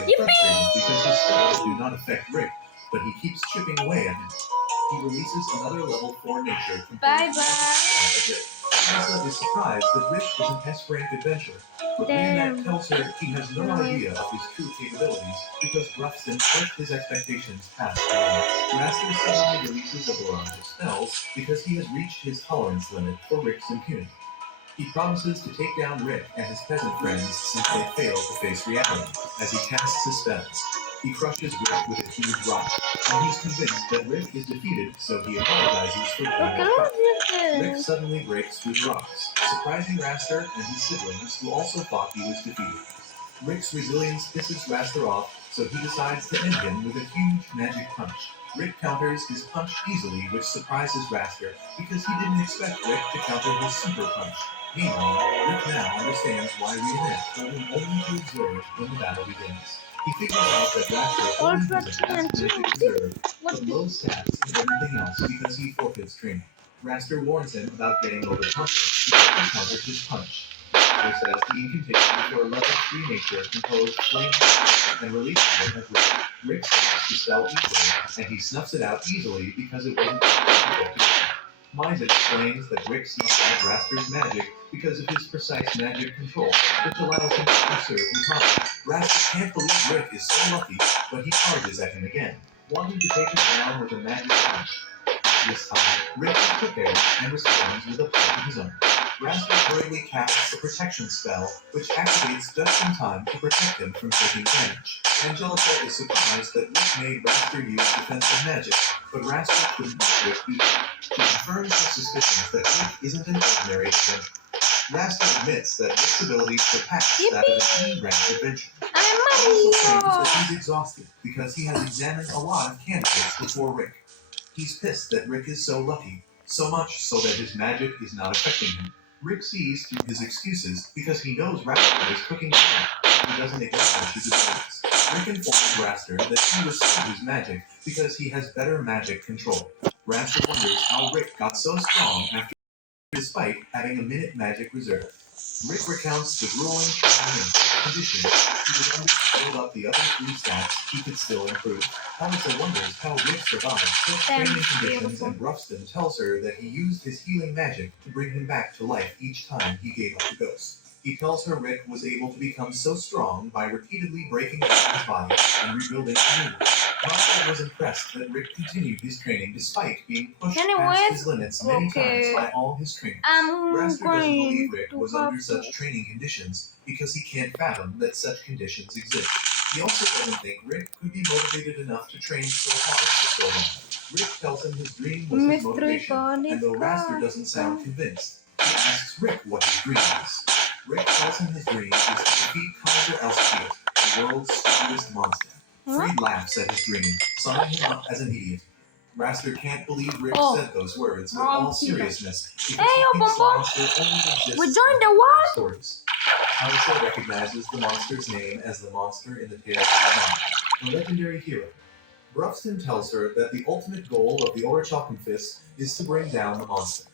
getting frustrated because his spells do not affect Rick, but he keeps chipping away at him. He releases another level 4 nature Bye composed bye. of Rick. Elsa is surprised that Rick is an S-rank adventurer, but Leonette Damn. tells her he has no idea of his true capabilities because Ruffston pushed his expectations past the limit. Raster suddenly releases a barrage of spells because he has reached his tolerance limit for Rick's impunity. He promises to take down Rick and his peasant friends since they fail to face reality. As he casts his spells, he crushes Rick with a huge rock, and he's convinced that Rick is defeated, so he apologizes for being Okay, a let's use Rick this. suddenly breaks through the rocks, surprising Raster and his siblings who also thought he was defeated. Rick's resilience pisses Raster off, so he decides to end him with a huge magic punch. Rick counters his punch easily, which surprises Raster because he didn't expect Rick to counter his super punch. Meanwhile, Rick now understands why Leonette told him only to observe when the battle begins. He figures out that Raster only possesses magic reserve, but low stats in everything else because he forfeits training. Raster warns him about getting over punching because he countered his punch. Raster says the incantation for a level 3 nature composed flame and releases it as Rick. Rick stops the spell equally, and he snuffs it out easily because it wasn't difficult to Mize explains that Rick snuffs out Raster's magic because of his precise magic control, which allows him to conserve his mana. Raster can't believe Rick is so lucky, but he charges at him again, wanting to take him down with a magic punch. This time, Rick is prepared and responds with a punch of his own. Raster hurriedly casts a protection spell, which activates just in time to protect him from taking damage. Angelica is surprised that Rick made Raster use defensive magic, but Raster couldn't make Rick do it. She confirms her suspicions that Rick isn't an ordinary adventurer. Raster admits that Rick's abilities surpass that of an E-rank adventurer. He also claims that he's exhausted because he has examined a lot of candidates before Rick. He's pissed that Rick is so lucky, so much so that his magic is not affecting him. Rick sees through his excuses because he knows Raster is cooking dinner, and he doesn't acknowledge his abilities. Rick informs Raster that he restored his magic because he has better magic control. Raster wonders how Rick got so strong despite having a minute magic reserve. Rick recounts the grueling training and conditions he was under to build up the other 3 stats he could still improve. Elsa wonders how Rick survived such training conditions, and Ruffston tells her that he used his healing magic to bring him back to life each time he gave up the ghost. He tells her Rick was able to become so strong by repeatedly breaking down his body and rebuilding anew. Ruffston was impressed that Rick continued his training despite being pushed past his limits many times by all his trainers. Raster doesn't believe Rick was under such training conditions because he can't fathom that such conditions exist. He also doesn't think Rick could be motivated enough to train so hard for so long. Rick tells him his dream was his motivation, and though Raster doesn't sound convinced, he asks Rick what his dream is. Rick tells him his dream is to defeat Kaiser Elspeth, the world's strongest monster. Freed laughs at his dream, summing him up as an idiot. Raster can't believe Rick said those words with all seriousness because he thinks the monster only exists We joined the what? stories. Elsa recognizes the monster's name as the monster in the Tales of the legendary hero. Ruffston tells her that the ultimate goal of the Orichalcum-Fist is to bring down the monster.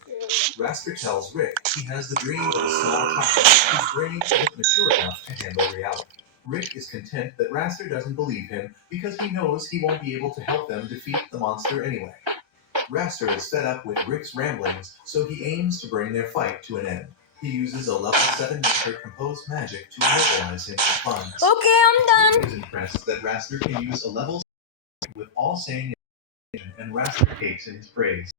Raster tells Rick he has the dream of a small child whose brain isn't mature enough to handle reality. Rick is content that Raster doesn't believe him because he knows he won't be able to help them defeat the monster anyway. Raster is fed up with Rick's ramblings, so he aims to bring their fight to an end. He uses a level 7 nature composed magic to immobilize him with vines. Okay, I'm done. Rick is impressed that Raster can use a level 7 with all saying and Raster takes in his praise.